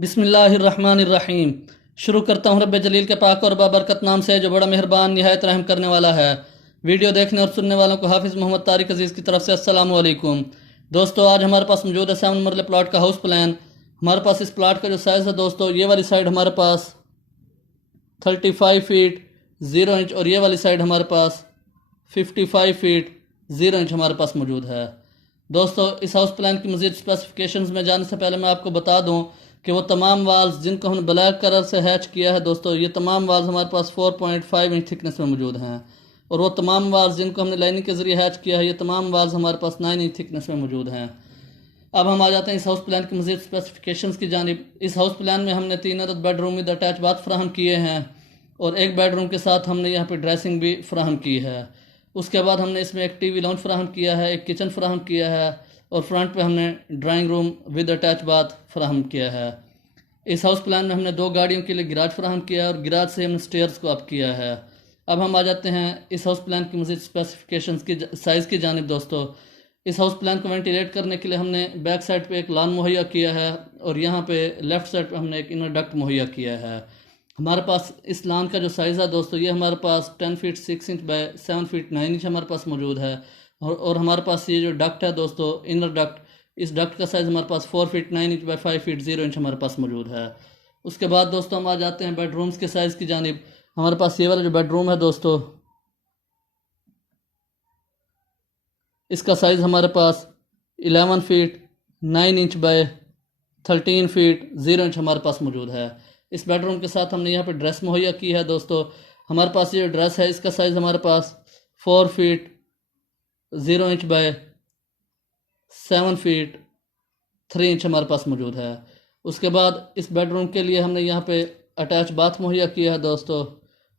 बिस्मिल्लाहिर्रहमानिर्रहीम। शुरू करता हूँ रब्बे जलील के पाक और बाबरकत नाम से जो बड़ा मेहरबान निहायत रहम करने वाला है। वीडियो देखने और सुनने वालों को हाफिज़ मोहम्मद तारिक अजीज़ की तरफ से अस्सलाम वालेकुम। दोस्तों, आज हमारे पास मौजूद है 7 मरले प्लाट का हाउस प्लान। हमारे पास इस प्लाट का जो साइज़ है दोस्तों, ये वाली साइड हमारे पास 35 फीट 0 इंच और ये वाली साइड हमारे पास 55 फीट 0 इंच हमारे पास मौजूद है। दोस्तों, इस हाउस प्लान की मज़ीद स्पेसिफिकेशंस में जाने से पहले मैं आपको बता दूं कि वो तमाम वाल्स जिनको हमने ब्लैक कलर से हैच किया है दोस्तों, ये तमाम वाल्स हमारे पास 4.5 इंच थिकनेस में मौजूद हैं। और वो तमाम वाल्स जिनको हमने लाइनिंग के ज़रिए हैच किया है, ये तमाम वाल्स हमारे पास 9 इंच थिकनेस में मौजूद हैं। अब हम आ जाते हैं इस हाउस प्लान की मज़ीद स्पेसिफिकेशंस की जानिब। इस हाउस प्लान में हमने 3 अदद बेडरूम विद अटैच बाथ फ्राहम किए हैं और एक बेडरूम के साथ हमने यहाँ पर ड्रेसिंग भी फ्राहम की है। उसके बाद हमने इसमें एक टीवी लॉन्च फ्राहम किया है, एक किचन फ्राहम किया है और फ्रंट पे हमने drawing room with attach bath फ्राहम किया है। इस हाउस प्लान में हमने 2 गाड़ियों के लिए गिराज फ्राहम किया है और गिराज से हमने स्टेयर्स को अप किया है। अब हम आ जाते हैं इस हाउस प्लान की मज़ीद स्पेसिफिकेशंस की साइज़ की जानिब। दोस्तों, इस हाउस प्लान को वेंटिलेट करने के लिए हमने बैक साइड पे एक लॉन मुहैया किया है और यहाँ पे लेफ़्ट साइड पे हमने एक इनर डक्ट मुहैया किया है। हमारे पास इस लॉन का जो साइज़ है दोस्तों, ये हमारे पास 10 feet 6 inch by 7 feet 9 inch हमारे पास मौजूद है। और हमारे पास ये जो डक्ट है दोस्तों, इनर डक्ट, इस डक्ट का साइज़ हमारे पास 4 feet 9 inch by 5 feet 0 inch हमारे पास मौजूद है। उसके बाद दोस्तों हम आ जाते हैं बेडरूम्स के साइज़ की जानिब। हमारे पास ये वाला जो बेडरूम है दोस्तों, इसका साइज़ हमारे पास 11 feet 9 inch by 13 feet 0 inch हमारे पास मौजूद है। इस बेडरूम के साथ हमने यहाँ पे ड्रेस मुहैया की है दोस्तों। हमारे पास ये जो ड्रेस है, इसका साइज़ हमारे पास 4 feet 0 inch by 7 feet 3 inch हमारे पास मौजूद है। उसके बाद इस बेडरूम के लिए हमने यहाँ पे अटैच बाथ मुहैया किया है दोस्तों।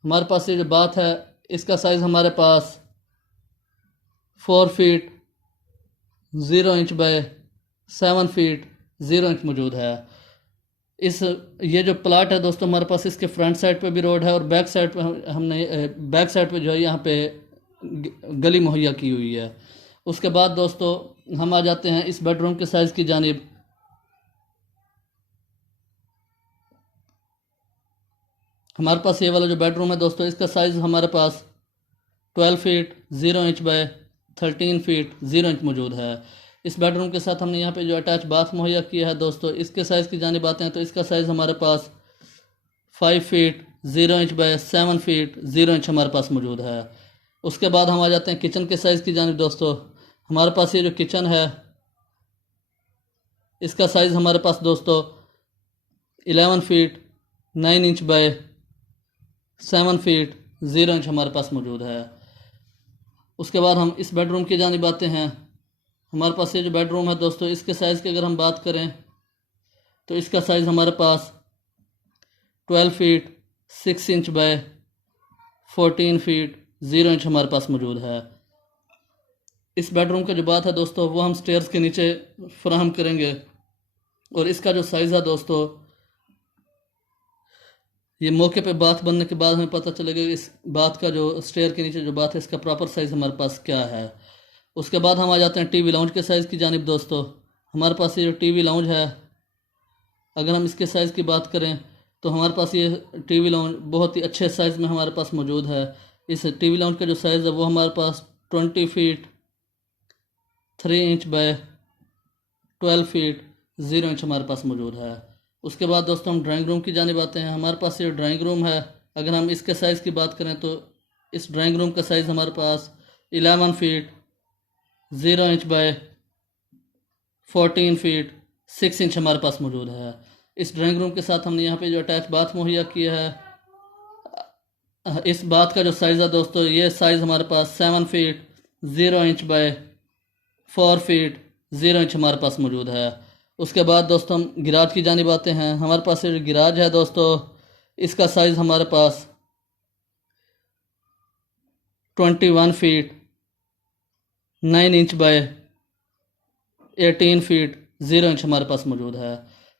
हमारे पास ये जो बाथ है, इसका साइज़ हमारे पास 4 feet 0 inch by 7 feet 0 inch मौजूद है। ये जो प्लाट है दोस्तों, हमारे पास इसके फ्रंट साइड पे भी रोड है और बैक साइड पे हमने बैक साइड पे जो है यहाँ पे गली मुहैया की हुई है। उसके बाद दोस्तों हम आ जाते हैं इस बेडरूम के साइज़ की जानिब। हमारे पास ये वाला जो बेडरूम है दोस्तों, इसका साइज़ हमारे पास 12 feet 0 inch by 13 feet 0 inch मौजूद है। इस बेडरूम के साथ हमने यहाँ पे जो अटैच बाथ मुहैया किया है दोस्तों, इसके साइज़ की जानिब आते हैं तो इसका साइज़ हमारे पास 5 feet 0 inch by 7 feet 0 inch हमारे पास मौजूद है। उसके बाद हम आ जाते हैं किचन के साइज़ की जानिब। दोस्तों, हमारे पास ये जो किचन है, इसका साइज़ हमारे पास दोस्तों 11 feet 9 inch by 7 feet 0 inch हमारे पास मौजूद है। उसके बाद हम इस बेडरूम की जानिब आते हैं। हमारे पास ये जो बेडरूम है दोस्तों, इसके साइज़ की अगर हम बात करें तो इसका साइज़ हमारे पास 12 feet 6 inch by 14 feet 0 inch हमारे पास मौजूद है। इस बेडरूम का जो बात है दोस्तों, वो हम स्टेयर्स के नीचे फ्राहम करेंगे और इसका जो साइज़ है दोस्तों, ये मौके पे बाथ बनने के बाद हमें पता चलेगा इस बाथ का जो स्टेयर के नीचे जो बाथ है, इसका प्रॉपर साइज़ हमारे पास क्या है। उसके बाद हम आ जाते हैं टीवी लाउंज के साइज़ की जानिब। दोस्तों, हमारे पास ये जो टीवी लाउंज है, अगर हम इसके साइज़ की बात करें तो हमारे पास ये टीवी लाउंज बहुत ही अच्छे साइज़ में हमारे पास मौजूद है। इस टीवी लाउंज का जो साइज़ है वो हमारे पास 20 feet 3 inch by 12 feet 0 inch हमारे पास मौजूद है। उसके बाद दोस्तों हम ड्राइंग रूम की जानिब आते हैं। हमारे पास ये ड्राइंग रूम है, अगर हम इसके साइज़ की बात करें तो इस ड्राइंग रूम का साइज़ हमारे पास 11 feet 0 inch by 14 feet 6 inch हमारे पास मौजूद है। इस ड्राइंग रूम के साथ हमने यहाँ पे जो अटैच बाथ मुहैया किया है, इस बाथ का जो साइज़ है दोस्तों, ये साइज़ हमारे पास 7 feet 0 inch by 4 feet 0 inch हमारे पास मौजूद है। उसके बाद दोस्तों हम गिराज की जानिब आते हैं। हमारे पास ये जो गिराज है दोस्तों, इसका साइज़ हमारे पास 21 feet 9 inch by 18 feet 0 inch हमारे पास मौजूद है।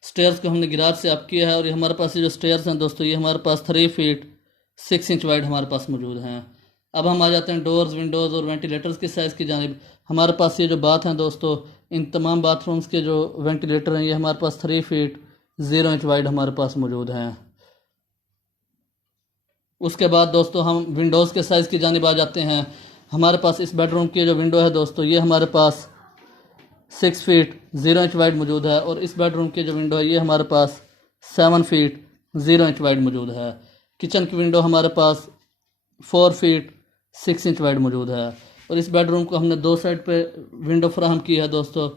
स्टेयर्स को हमने गिराज से अप किया है और ये हमारे पास ये जो स्टेयर्स हैं दोस्तों, ये हमारे पास 3 फीट 6 इंच वाइड हमारे पास मौजूद हैं। अब हम आ जाते हैं डोर्स, विंडोज़ और वेंटिलेटर्स की साइज़ की जानिब। हमारे पास ये जो बाथ हैं दोस्तों, इन तमाम बाथरूम्स के जो वेंटिलेटर हैं, ये हमारे पास 3 फीट 0 इंच वाइड हमारे पास मौजूद हैं। उसके बाद दोस्तों हम विंडोज़ के साइज़ की जानिब आ जाते हैं। हमारे पास इस बेडरूम की जो विंडो है दोस्तों, ये हमारे पास 6 फीट 0 इंच वाइड मौजूद है, और इस बेडरूम की जो विंडो है ये हमारे पास 7 फीट 0 इंच वाइड मौजूद है। किचन की विंडो हमारे पास 4 फीट 6 इंच वाइड मौजूद है, और इस बेडरूम को हमने दो साइड पे विंडो फराहम की है दोस्तों।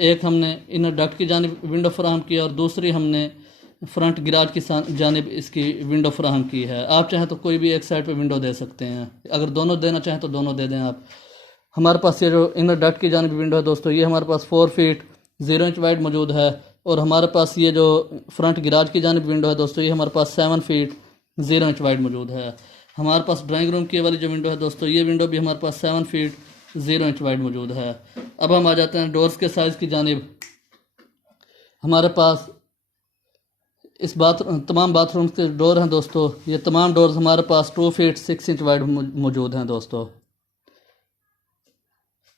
एक हमने इनर डक्ट की जानिब विंडो फराहम की है, और दूसरी हमने फ्रंट गिराज की जानिब इसकी विंडो फराहम की है। आप चाहें तो कोई भी एक साइड पे विंडो दे सकते हैं, अगर दोनों देना चाहें तो दोनों दे दें आप। हमारे पास ये जो इनर डक्ट की जानिब विंडो है दोस्तों, ये हमारे पास 4 फीट 0 इंच वाइड मौजूद है, और हमारे पास ये जो फ्रंट गिराज की जानिब विंडो है दोस्तों, ये हमारे पास 7 फीट 0 इंच वाइड मौजूद है। हमारे पास ड्राइंग रूम की वाली जो विंडो है दोस्तों, ये विंडो भी हमारे पास 7 फीट 0 इंच वाइड मौजूद है। अब हम आ जाते हैं डोर्स के साइज़ की जानिब। हमारे पास इस तमाम बाथरूम के डोर हैं दोस्तों, ये तमाम डोर्स हमारे पास 2 फीट 6 इंच वाइड मौजूद हैं दोस्तों।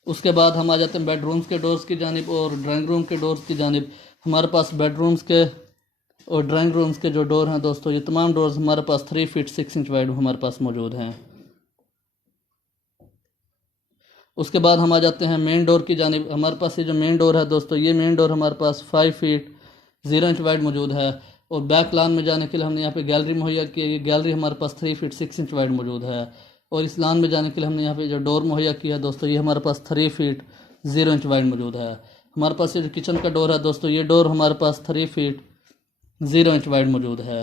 उसके बाद हम आ जाते हैं बेडरूम्स के डोर्स की जानिब और ड्राइंग रूम के डोर्स की जानिब। हमारे पास बेडरूम्स के और ड्राइंग रूम्स के जो डोर हैं दोस्तों, ये तमाम डोर्स हमारे पास 3 फीट 6 इंच वाइड हमारे पास मौजूद हैं। उसके बाद हम आ जाते हैं मेन डोर की जानिब। हमारे पास ये जो मेन डोर है दोस्तों, ये मेन डोर हमारे पास 5 फीट 0 इंच वाइड मौजूद है, और बैक लान में जाने के लिए हमने यहाँ पे गैलरी मुहैया की है। ये गैलरी हमारे पास 3 फीट 6 इंच वाइड मौजूद है, और इस लान में जाने के लिए हमने यहाँ पे जो डोर मुहैया किया है दोस्तों, ये हमारे पास 3 फीट 0 इंच वाइड मौजूद है। हमारे पास ये जो किचन का डोर है दोस्तों, ये डोर हमारे पास 3 फीट 0 इंच वाइड मौजूद है।